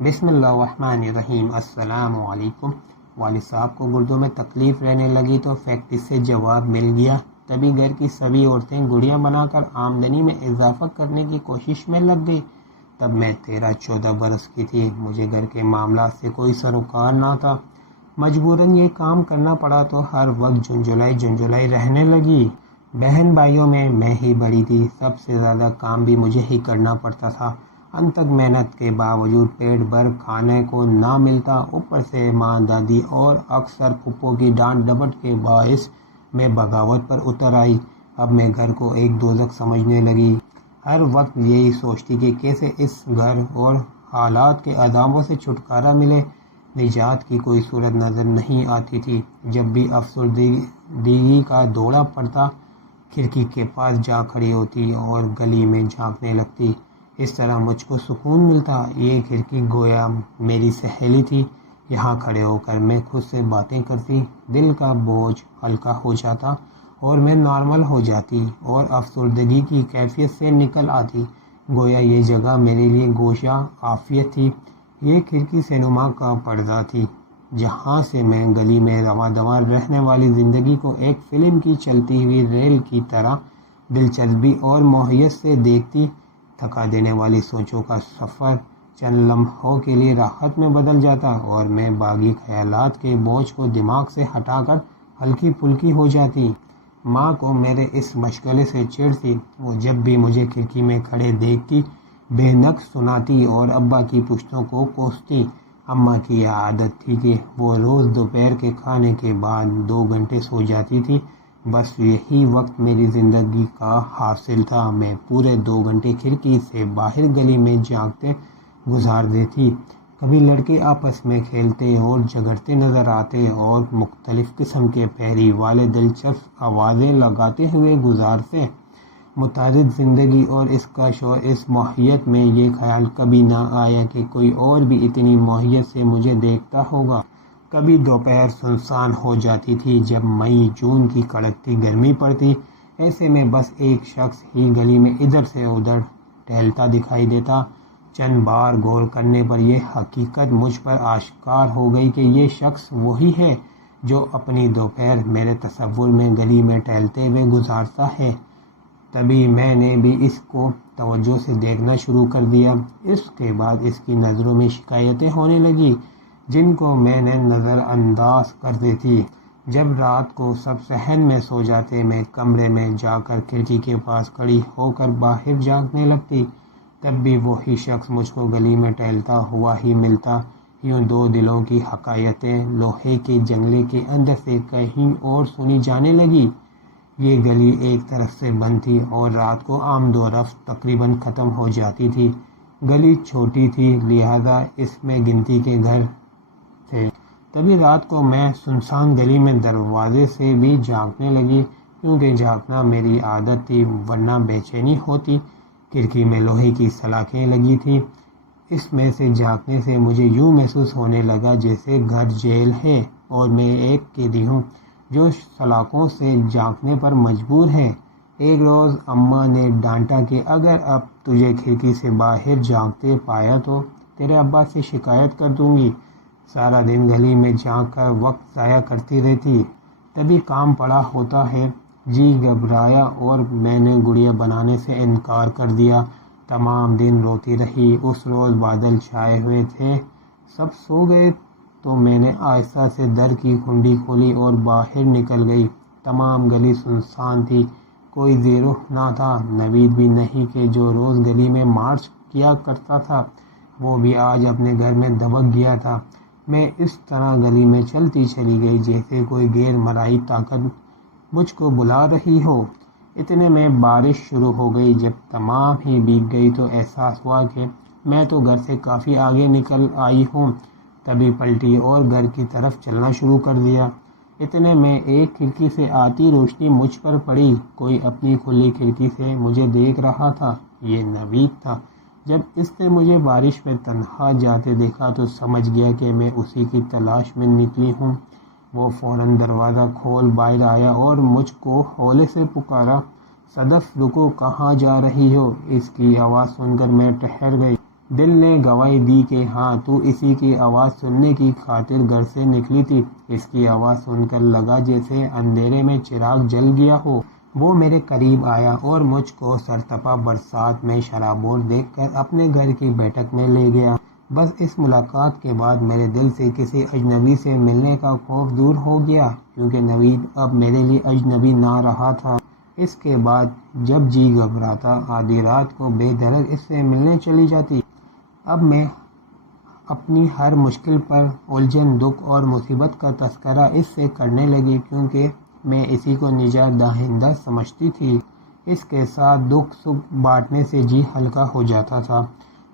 بسم اللہ الرحمن الرحیم۔ السلام علیکم۔ والد صاحب کو گردوں میں تکلیف رہنے لگی تو فیکٹری سے جواب مل گیا۔ تبھی گھر کی سبھی عورتیں گڑیاں بنا کر آمدنی میں اضافہ کرنے کی کوشش میں لگ گئی۔ تب میں 13-14 برس کی تھی۔ مجھے گھر کے معاملات سے کوئی سروکار نہ تھا۔ مجبوراً یہ کام کرنا پڑا تو ہر وقت جھنجھلائی رہنے لگی۔ بہن بھائیوں میں ہی بڑی تھی، سب سے زیادہ کام بھی مجھے ہی کرنا پڑتا تھا۔ انتھک محنت کے باوجود پیٹ بھر کھانے کو نہ ملتا، اوپر سے ماں، دادی اور اکثر پھپھو کی ڈانٹ ڈپٹ کے باعث میں بغاوت پر اتر آئی۔ اب میں گھر کو ایک دوزخ سمجھنے لگی۔ ہر وقت یہی سوچتی کہ کیسے اس گھر اور حالات کے عذابوں سے چھٹکارا ملے۔ نجات کی کوئی صورت نظر نہیں آتی تھی۔ جب بھی افسردگی کا دورہ پڑتا، کھڑکی کے پاس جا کھڑی ہوتی اور گلی میں جھانکنے لگتی۔ اس طرح مجھ کو سکون ملتا۔ یہ کھڑکی گویا میری سہیلی تھی۔ یہاں کھڑے ہو کر میں خود سے باتیں کرتی، دل کا بوجھ ہلکا ہو جاتا اور میں نارمل ہو جاتی اور افسردگی کی کیفیت سے نکل آتی۔ گویا یہ جگہ میرے لیے گوشہ عافیت تھی۔ یہ کھڑکی سے نما کا پردہ تھی، جہاں سے میں گلی میں رواں دواں رہنے والی زندگی کو ایک فلم کی چلتی ہوئی ریل کی طرح دلچسپی اور موہیت سے دیکھتی۔ تھکا دینے والی سوچوں کا سفر چند لمحوں کے لیے راحت میں بدل جاتا اور میں باغی خیالات کے بوجھ کو دماغ سے ہٹا کر ہلکی پھلکی ہو جاتی۔ ماں کو میرے اس مشغلے سے چڑھتی۔ وہ جب بھی مجھے کھڑکی میں کھڑے دیکھتی بے نقص سناتی اور ابا کی پشتوں کو کوستی۔ اماں کی یہ عادت تھی کہ وہ روز دوپہر کے کھانے کے بعد 2 گھنٹے سو جاتی تھی۔ بس یہی وقت میری زندگی کا حاصل تھا۔ میں پورے 2 گھنٹے کھڑکی سے باہر گلی میں جھانکتے گزار دیتی۔ کبھی لڑکے آپس میں کھیلتے اور جھگڑتے نظر آتے اور مختلف قسم کے پھیری والے دلچسپ آوازیں لگاتے ہوئے گزارتے۔ متعدد زندگی اور اس کش اور اس ماہیت میں یہ خیال کبھی نہ آیا کہ کوئی اور بھی اتنی ماہیت سے مجھے دیکھتا ہوگا۔ کبھی دوپہر سنسان ہو جاتی تھی جب مئی جون کی کڑکتی گرمی پڑتی۔ ایسے میں بس ایک شخص ہی گلی میں ادھر سے ادھر ٹہلتا دکھائی دیتا۔ چند بار غور کرنے پر یہ حقیقت مجھ پر آشکار ہو گئی کہ یہ شخص وہی ہے جو اپنی دوپہر میرے تصور میں گلی میں ٹہلتے ہوئے گزارتا ہے۔ تبھی میں نے بھی اس کو توجہ سے دیکھنا شروع کر دیا۔ اس کے بعد اس کی نظروں میں شکایتیں ہونے لگی، جن کو میں نے نظر انداز کر دی تھی۔ جب رات کو سب صحن میں سو جاتے، میں کمرے میں جا کر کھڑکی کے پاس کھڑی ہو کر باہر جھانکنے لگتی۔ تب بھی وہی شخص مجھ کو گلی میں ٹہلتا ہوا ہی ملتا۔ یوں 2 دلوں کی حکایتیں لوہے کے جنگلے کے اندر سے کہیں اور سنی جانے لگی۔ یہ گلی ایک طرف سے بند تھی اور رات کو آمد و رفت تقریباً ختم ہو جاتی تھی۔ گلی چھوٹی تھی، لہذا اس میں گنتی کے گھر تھے۔ تبھی رات کو میں سنسان گلی میں دروازے سے بھی جھانکنے لگی، کیونکہ جھانکنا میری عادت تھی، ورنہ بے چینی ہوتی۔ کھڑکی میں لوہے کی سلاخیں لگی تھیں۔ اس میں سے جھانکنے سے مجھے یوں محسوس ہونے لگا جیسے گھر جیل ہے اور میں ایک قیدی ہوں جو سلاخوں سے جھانکنے پر مجبور ہے۔ ایک روز اماں نے ڈانٹا کہ اگر اب تجھے کھڑکی سے باہر جھانکتے پایا تو تیرے ابا سے شکایت کر دوں گی۔ سارا دن گلی میں جھانک کر وقت ضائع کرتی رہتی، تبھی کام پڑا ہوتا ہے۔ جی گھبرایا اور میں نے گڑیا بنانے سے انکار کر دیا۔ تمام دن روتی رہی۔ اس روز بادل چھائے ہوئے تھے، سب سو گئے تو میں نے آہستہ سے در کی کنڈی کھولی اور باہر نکل گئی۔ تمام گلی سنسان تھی، کوئی زیرو نہ تھا۔ نوید بھی نہیں کہ جو روز گلی میں مارچ کیا کرتا تھا، وہ بھی آج اپنے گھر میں دبک گیا تھا۔ میں اس طرح گلی میں چلتی چلی گئی جیسے کوئی غیر مرئی طاقت مجھ کو بلا رہی ہو۔ اتنے میں بارش شروع ہو گئی۔ جب تمام ہی بھیگ گئی تو احساس ہوا کہ میں تو گھر سے کافی آگے نکل آئی ہوں۔ تبھی پلٹی اور گھر کی طرف چلنا شروع کر دیا۔ اتنے میں ایک کھڑکی سے آتی روشنی مجھ پر پڑی۔ کوئی اپنی کھلی کھڑکی سے مجھے دیکھ رہا تھا۔ یہ نوید تھا۔ جب اس نے مجھے بارش میں تنہا جاتے دیکھا تو سمجھ گیا کہ میں اسی کی تلاش میں نکلی ہوں۔ وہ فوراً دروازہ کھول باہر آیا اور مجھ کو ہولے سے پکارا، صدف رکو، کہاں جا رہی ہو؟ اس کی آواز سن کر میں ٹھہر گئی۔ دل نے گواہی دی کہ ہاں تو اسی کی آواز سننے کی خاطر گھر سے نکلی تھی۔ اس کی آواز سن کر لگا جیسے اندھیرے میں چراغ جل گیا ہو۔ وہ میرے قریب آیا اور مجھ کو سرتپا برسات میں شرابور دیکھ کر اپنے گھر کی بیٹھک میں لے گیا۔ بس اس ملاقات کے بعد میرے دل سے کسی اجنبی سے ملنے کا خوف دور ہو گیا، کیونکہ نوید اب میرے لیے اجنبی نہ رہا تھا۔ اس کے بعد جب جی گھبراتا آدھی رات کو بے دھڑک اس سے ملنے چلی جاتی۔ اب میں اپنی ہر مشکل پر الجھن، دکھ اور مصیبت کا تذکرہ اس سے کرنے لگی، کیونکہ میں اسی کو نجات دہندہ سمجھتی تھی۔ اس کے ساتھ دکھ سکھ بانٹنے سے جی ہلکا ہو جاتا تھا۔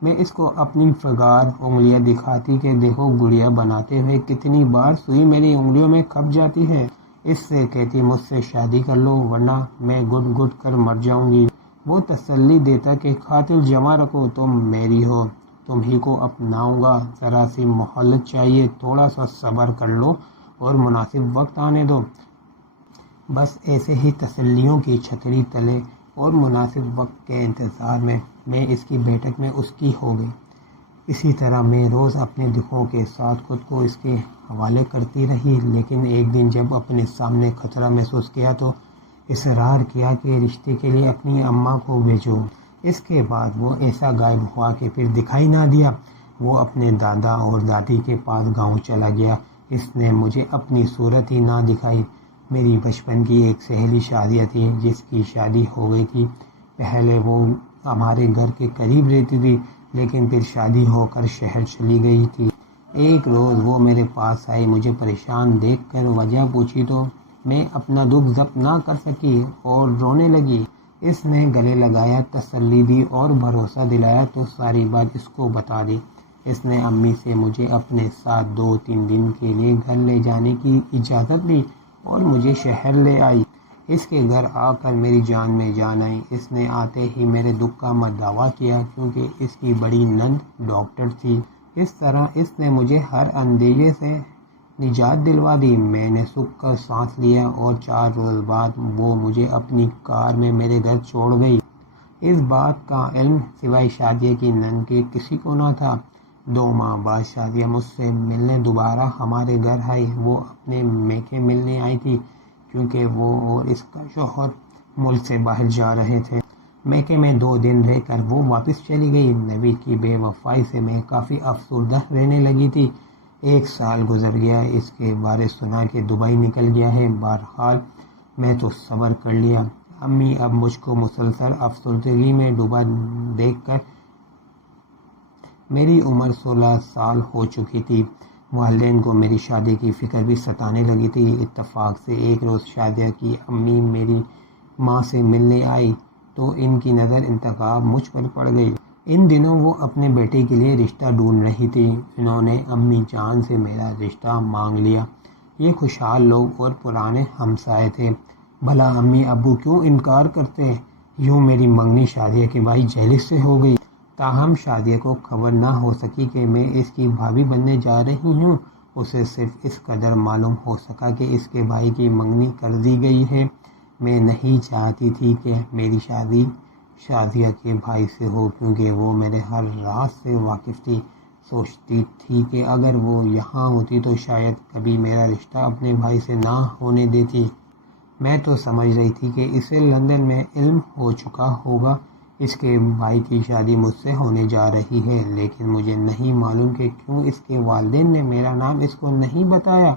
میں اس کو اپنی فگار انگلیاں دکھاتی کہ دیکھو گڑیا بناتے ہوئے کتنی بار سوئی میری انگلیوں میں کھپ جاتی ہے۔ اس سے کہتی مجھ سے شادی کر لو ورنہ میں گھٹ گھٹ کر مر جاؤں گی۔ وہ تسلی دیتا کہ خاطر جمع رکھو، تم میری ہو، تم ہی کو اپناؤں گا، ذرا سی مہلت چاہیے، تھوڑا سا صبر کر لو اور مناسب وقت آنے دو۔ بس ایسے ہی تسلیوں کی چھتری تلے اور مناسب وقت کے انتظار میں اس کی بیٹھک میں اس کی ہو گئی۔ اسی طرح میں روز اپنے دکھوں کے ساتھ خود کو اس کے حوالے کرتی رہی، لیکن ایک دن جب اپنے سامنے خطرہ محسوس کیا تو اصرار کیا کہ رشتے کے لیے اپنی اماں کو بھیجو۔ اس کے بعد وہ ایسا غائب ہوا کہ پھر دکھائی نہ دیا۔ وہ اپنے دادا اور دادی کے پاس گاؤں چلا گیا۔ اس نے مجھے اپنی صورت ہی نہ دکھائی۔ میری بچپن کی ایک سہیلی شادیہ تھی جس کی شادی ہو گئی تھی۔ پہلے وہ ہمارے گھر کے قریب رہتی تھی، لیکن پھر شادی ہو کر شہر چلی گئی تھی۔ ایک روز وہ میرے پاس آئی، مجھے پریشان دیکھ کر وجہ پوچھی تو میں اپنا دکھ ضبط نہ کر سکی اور رونے لگی۔ اس نے گلے لگایا، تسلی دی اور بھروسہ دلایا تو ساری بات اس کو بتا دی۔ اس نے امی سے مجھے اپنے ساتھ 2-3 دن کے لیے گھر لے جانے کی اجازت لی اور مجھے شہر لے آئی۔ اس کے گھر آ کر میری جان میں جان آئی۔ اس نے آتے ہی میرے دکھ کا مداوع کیا، کیونکہ اس کی بڑی نند ڈاکٹر تھی۔ اس طرح اس نے مجھے ہر اندیشے سے نجات دلوا دی۔ میں نے سکھ کا سانس لیا اور 4 روز بعد وہ مجھے اپنی کار میں میرے گھر چھوڑ گئی۔ اس بات کا علم سوائے شادیہ کی نند کے کسی کو نہ تھا۔ 2 ماہ بعد شادیہ مجھ سے ملنے دوبارہ ہمارے گھر آئی۔ وہ اپنے میکے ملنے آئی تھی، کیونکہ وہ اور اس کا شوہر ملک سے باہر جا رہے تھے۔ میکے میں 2 دن رہ کر وہ واپس چلی گئی۔ نوید کی بے وفائی سے میں کافی افسردہ رہنے لگی تھی۔ 1 سال گزر گیا، اس کے بارے سنا کہ دبئی نکل گیا ہے۔ بہرحال میں تو صبر کر لیا۔ امی اب مجھ کو مسلسل افسردگی میں ڈوبا دیکھ کر میری عمر 16 سال ہو چکی تھی۔ والدین کو میری شادی کی فکر بھی ستانے لگی تھی۔ اتفاق سے ایک روز شادیہ کی امی میری ماں سے ملنے آئی تو ان کی نظر انتخاب مجھ پر پڑ گئی۔ ان دنوں وہ اپنے بیٹے کے لیے رشتہ ڈھونڈ رہی تھی۔ انہوں نے امی جان سے میرا رشتہ مانگ لیا۔ یہ خوشحال لوگ اور پرانے ہمسائے تھے۔ بھلا امی ابو کیوں انکار کرتے؟ یوں میری منگنی شادیہ کے بھائی جیلس سے ہو گئی۔ تاہم شادیہ کو خبر نہ ہو سکی کہ میں اس کی بھابھی بننے جا رہی ہوں۔ اسے صرف اس قدر معلوم ہو سکا کہ اس کے بھائی کی منگنی کر دی گئی ہے۔ میں نہیں چاہتی تھی کہ میری شادی شادیہ کے بھائی سے ہو، کیونکہ وہ میرے ہر راز سے واقف تھی۔ سوچتی تھی کہ اگر وہ یہاں ہوتی تو شاید کبھی میرا رشتہ اپنے بھائی سے نہ ہونے دیتی۔ میں تو سمجھ رہی تھی کہ اسے لندن میں علم ہو چکا ہوگا اس کے بھائی کی شادی مجھ سے ہونے جا رہی ہے، لیکن مجھے نہیں معلوم کہ کیوں اس کے والدین نے میرا نام اس کو نہیں بتایا،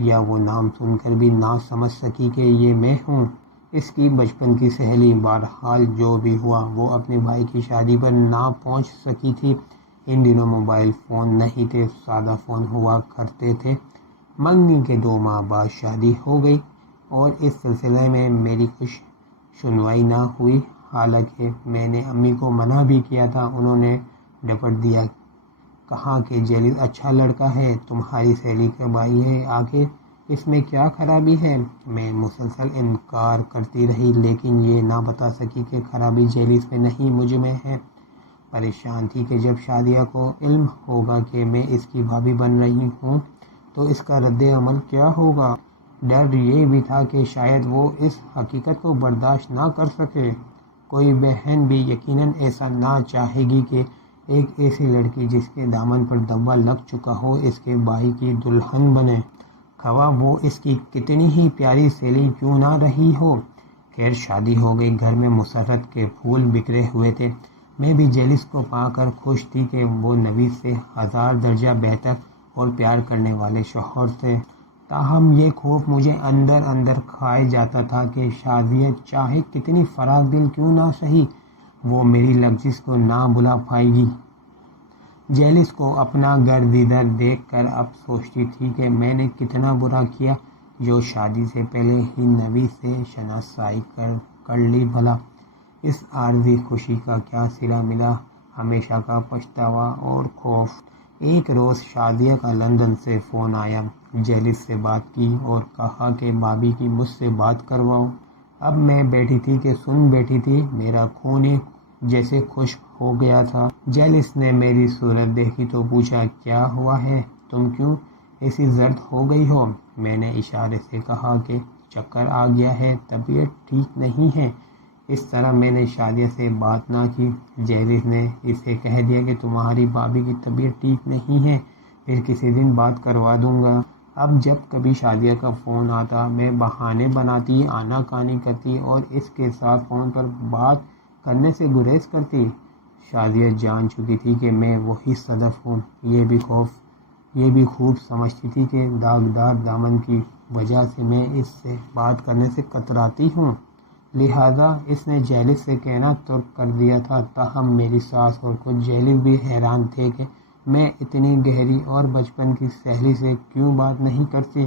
یا وہ نام سن کر بھی نہ سمجھ سکی کہ یہ میں ہوں، اس کی بچپن کی سہیلی۔ بہرحال جو بھی ہوا، وہ اپنے بھائی کی شادی پر نہ پہنچ سکی تھی۔ ان دنوں موبائل فون نہیں تھے، سادہ فون ہوا کرتے تھے۔ منگنی کے 2 ماہ بعد شادی ہو گئی اور اس سلسلے میں میری کچھ سنوائی نہ ہوئی۔ حالانکہ میں نے امی کو منع بھی کیا تھا، انہوں نے ڈپٹ دیا، کہا کہ جیلس اچھا لڑکا ہے، تمہاری سہیلی کا بھائی ہے، آخر اس میں کیا خرابی ہے؟ میں مسلسل انکار کرتی رہی، لیکن یہ نہ بتا سکی کہ خرابی جیلس میں نہیں مجھ میں ہے۔ پریشان تھی کہ جب شادیہ کو علم ہوگا کہ میں اس کی بھابھی بن رہی ہوں تو اس کا رد عمل کیا ہوگا۔ ڈر یہ بھی تھا کہ شاید وہ اس حقیقت کو برداشت نہ کر سکے۔ کوئی بہن بھی یقیناً ایسا نہ چاہے گی کہ ایک ایسی لڑکی جس کے دامن پر دوا لگ چکا ہو اس کے بھائی کی دلہن بنے، خواہ وہ اس کی کتنی ہی پیاری سہیلی کیوں نہ رہی ہو۔ خیر شادی ہو گئی، گھر میں مسرت کے پھول بکھرے ہوئے تھے۔ میں بھی جیلس کو پا کر خوش تھی کہ وہ نوید سے 1000 درجہ بہتر اور پیار کرنے والے شوہر تھے۔ تاہم یہ خوف مجھے اندر اندر کھائے جاتا تھا کہ شادیہ چاہے کتنی فراخ دل کیوں نہ سہی، وہ میری لغزش کو نہ بھلا پائے گی۔ جیلس کو اپنا گھر دیکھ کر اب سوچتی تھی کہ میں نے کتنا برا کیا جو شادی سے پہلے ہی نوید سے شناسائی کر لی بھلا۔ اس عارضی خوشی کا کیا صلہ ملا، ہمیشہ کا پچھتاوا اور خوف۔ ایک روز شادیہ کا لندن سے فون آیا، جیلس سے بات کی اور کہا کہ بھابھی کی مجھ سے بات کرواؤ۔ اب میں بیٹھی تھی کہ سن بیٹھی تھی، میرا خون جیسے خشک ہو گیا تھا۔ جیلس نے میری صورت دیکھی تو پوچھا، کیا ہوا ہے، تم کیوں ایسی زرد ہو گئی ہو؟ میں نے اشارے سے کہا کہ چکر آ گیا ہے، طبیعت ٹھیک نہیں ہے۔ اس طرح میں نے شادیہ سے بات نہ کی۔ جیلس نے اسے کہہ دیا کہ تمہاری بھابھی کی طبیعت ٹھیک نہیں ہے، پھر کسی دن بات کروا دوں گا۔ اب جب کبھی شادیہ کا فون آتا میں بہانے بناتی، آناکانی کرتی اور اس کے ساتھ فون پر بات کرنے سے گریز کرتی۔ شادیہ جان چکی تھی کہ میں وہی صدف ہوں، یہ بھی خوب سمجھتی تھی کہ داغدار دامن کی وجہ سے میں اس سے بات کرنے سے کتراتی ہوں، لہذا اس نے جیلس سے کہنا ترک کر دیا تھا۔ تاہم میری ساس اور خود جیلس بھی حیران تھے کہ میں اتنی گہری اور بچپن کی سہیلی سے کیوں بات نہیں کرتی۔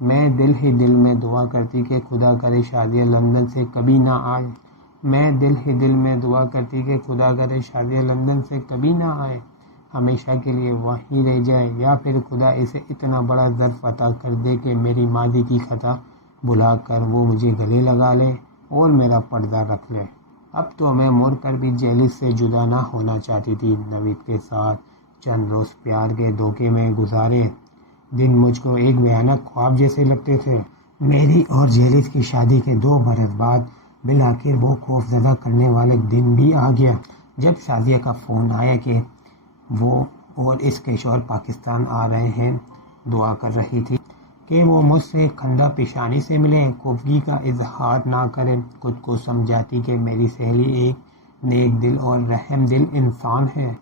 میں دل ہی دل میں دعا کرتی کہ خدا کرے شادیہ لندن سے کبھی نہ آئے، ہمیشہ کے لیے وہیں رہ جائے، یا پھر خدا اسے اتنا بڑا ظرف عطا کر دے کہ میری ماضی کی خطا بھلا کر وہ مجھے گلے لگا لے اور میرا پردہ رکھ لے۔ اب تو میں مر کر بھی جیلس سے جدا نہ ہونا چاہتی تھی۔ نوید کے ساتھ چند روز پیار کے دھوکے میں گزارے دن مجھ کو ایک بھیانک خواب جیسے لگتے تھے۔ میری اور جیلس کی شادی کے 2 برس بعد بالآخر وہ خوف زدہ کرنے والے دن بھی آ گیا جب شادیہ کا فون آیا کہ وہ اور اس کے شوہر پاکستان آ رہے ہیں۔ دعا کر رہی تھی کہ وہ مجھ سے خندہ پیشانی سے ملے، خفگی کا اظہار نہ کرے۔ خود کو سمجھاتی کہ میری سہیلی ایک نیک دل اور رحم دل انسان ہے،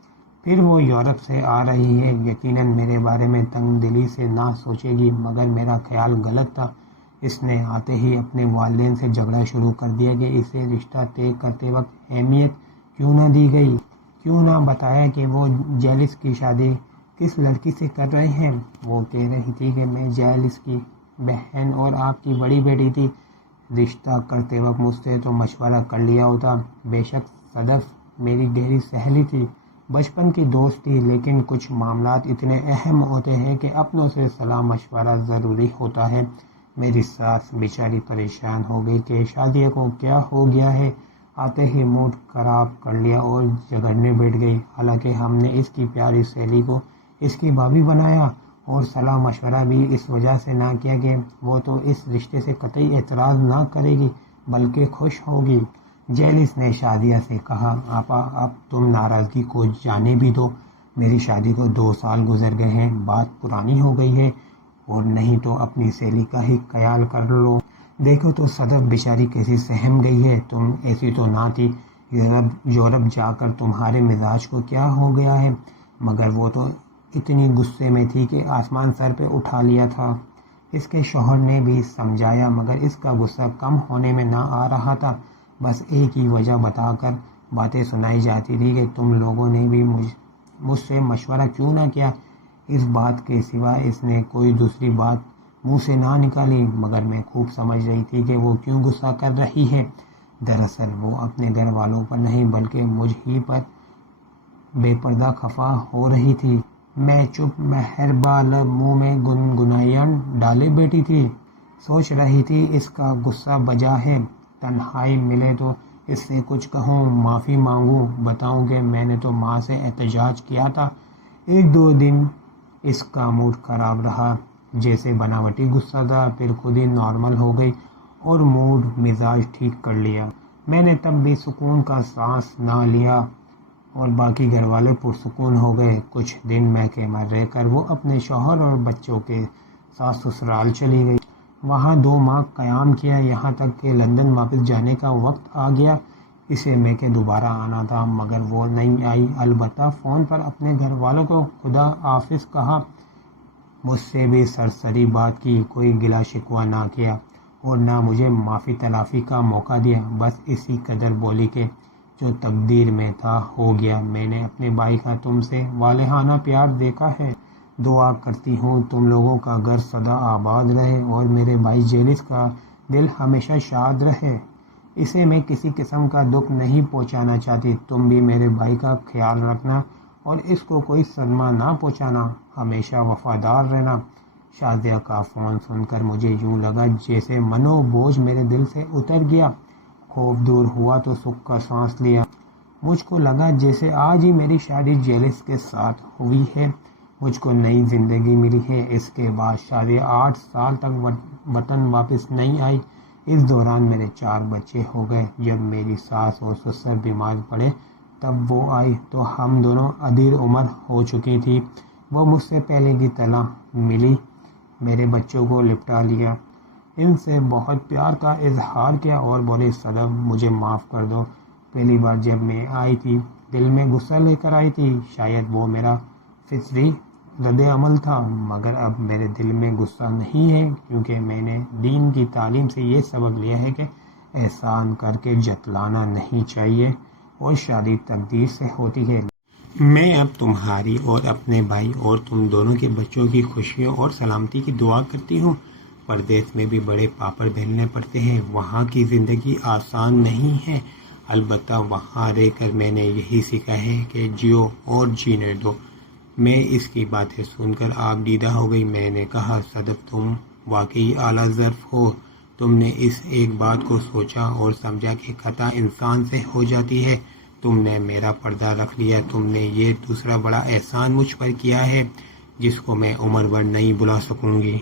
پھر وہ یورپ سے آ رہی ہے، یقیناً میرے بارے میں تنگ دلی سے نہ سوچے گی۔ مگر میرا خیال غلط تھا۔ اس نے آتے ہی اپنے والدین سے جھگڑا شروع کر دیا کہ اسے رشتہ طے کرتے وقت اہمیت کیوں نہ دی گئی، کیوں نہ بتایا کہ وہ جیلس کی شادی کس لڑکی سے کر رہے ہیں۔ وہ کہہ رہی تھی کہ میں جیلس کی بہن اور آپ کی بڑی بیٹی تھی، رشتہ کرتے وقت مجھ سے تو مشورہ کر لیا ہوتا۔ بے شک صدف میری گہری سہیلی تھی، بچپن کی دوست تھی، لیکن کچھ معاملات اتنے اہم ہوتے ہیں کہ اپنوں سے صلاح مشورہ ضروری ہوتا ہے۔ میری ساس بیچاری پریشان ہو گئی کہ شادیہ کو کیا ہو گیا ہے، آتے ہی موڈ خراب کر لیا اور جھگڑنے بیٹھ گئی۔ حالانکہ ہم نے اس کی پیاری سہیلی کو اس کی بھابھی بنایا اور صلاح مشورہ بھی اس وجہ سے نہ کیا کہ وہ تو اس رشتے سے قطعی اعتراض نہ کرے گی بلکہ خوش ہوگی۔ جیلس نے شادیہ سے کہا، آپا اب تم ناراضگی کو جانے بھی دو، میری شادی کو 2 سال گزر گئے ہیں، بات پرانی ہو گئی ہے، اور نہیں تو اپنی سہیلی کا ہی خیال کر لو۔ دیکھو تو صدف بیچاری کیسی سہم گئی ہے، تم ایسی تو نہ تھی، یورپ جا کر تمہارے مزاج کو کیا ہو گیا ہے۔ مگر وہ تو اتنی غصے میں تھی کہ آسمان سر پہ اٹھا لیا تھا۔ اس کے شوہر نے بھی سمجھایا مگر اس کا غصہ کم ہونے میں نہ آ رہا تھا۔ بس ایک ہی وجہ بتا کر باتیں سنائی جاتی تھی کہ تم لوگوں نے بھی مجھ سے مشورہ کیوں نہ کیا۔ اس بات کے سوا اس نے کوئی دوسری بات منہ سے نہ نکالی، مگر میں خوب سمجھ رہی تھی کہ وہ کیوں غصہ کر رہی ہے۔ دراصل وہ اپنے گھر والوں پر نہیں بلکہ مجھ ہی پر بے پردہ خفا ہو رہی تھی۔ میں چپ مہربا لب منہ میں گنگنائیاں ڈالے بیٹھی تھی، سوچ رہی تھی اس کا غصہ بجا ہے، تنہائی ملے تو اس سے کچھ کہوں، معافی مانگوں، بتاؤں کہ میں نے تو ماں سے احتجاج کیا تھا۔ 1-2 دن اس کا موڈ خراب رہا، جیسے بناوٹی غصہ تھا، پھر خود ہی نارمل ہو گئی اور موڈ مزاج ٹھیک کر لیا۔ میں نے تب بھی سکون کا سانس نہ لیا، اور باقی گھر والے پرسکون ہو گئے۔ کچھ دن میکے میں رہ کر وہ اپنے شوہر اور بچوں کے ساتھ سسرال چلی گئی۔ وہاں 2 ماہ قیام کیا، یہاں تک کہ لندن واپس جانے کا وقت آ گیا۔ اسے میکے دوبارہ آنا تھا مگر وہ نہیں آئی۔ البتہ فون پر اپنے گھر والوں کو خدا حافظ کہا، مجھ سے بھی سرسری بات کی، کوئی گلا شکوہ نہ کیا اور نہ مجھے معافی تلافی کا موقع دیا۔ بس اسی قدر بولی کہ جو تقدیر میں تھا ہو گیا۔ میں نے اپنے بھائی کا تم سے والہانہ پیار دیکھا ہے۔ دعا کرتی ہوں تم لوگوں کا گھر سدا آباد رہے اور میرے بھائی جیلس کا دل ہمیشہ شاد رہے۔ اسے میں کسی قسم کا دکھ نہیں پہنچانا چاہتی۔ تم بھی میرے بھائی کا خیال رکھنا اور اس کو کوئی صدمہ نہ پہنچانا، ہمیشہ وفادار رہنا۔ شازیہ کا فون سن کر مجھے یوں لگا جیسے منو بوجھ میرے دل سے اتر گیا۔ خوف دور ہوا تو سکھ کا سانس لیا۔ مجھ کو لگا جیسے آج ہی میری شادی جیلس کے ساتھ ہوئی ہے، مجھ کو نئی زندگی ملی ہے۔ اس کے بعد شازیہ 8 سال تک وطن واپس نہیں آئی۔ اس دوران میرے 4 بچے ہو گئے۔ جب میری ساس اور سسر بیمار پڑے تب وہ آئی تو ہم دونوں ادھیر عمر ہو چکی تھی۔ وہ مجھ سے پہلے کی طرح ملی، میرے بچوں کو لپٹا لیا، ان سے بہت پیار کا اظہار کیا اور بولے صدف مجھے معاف کر دو۔ پہلی بار جب میں آئی تھی دل میں غصہ لے کر آئی تھی، شاید وہ میرا فطری رد عمل تھا، مگر اب میرے دل میں غصہ نہیں ہے کیونکہ میں نے دین کی تعلیم سے یہ سبق لیا ہے کہ احسان کر کے جتلانا نہیں چاہیے اور شادی تقدیر سے ہوتی ہے۔ میں اب تمہاری اور اپنے بھائی اور تم دونوں کے بچوں کی خوشیوں اور سلامتی کی دعا کرتی ہوں۔ پردیس میں بھی بڑے پاپڑ بیلنے پڑتے ہیں، وہاں کی زندگی آسان نہیں ہے، البتہ وہاں رہ کر میں نے یہی سیکھا ہے کہ جیو اور جینے دو۔ میں اس کی باتیں سن کر آپ دیدہ ہو گئی۔ میں نے کہا صدف تم واقعی اعلیٰ ظرف ہو، تم نے اس ایک بات کو سوچا اور سمجھا کہ خطا انسان سے ہو جاتی ہے، تم نے میرا پردہ رکھ لیا، تم نے یہ دوسرا بڑا احسان مجھ پر کیا ہے جس کو میں عمر بھر نہیں بھلا سکوں گی۔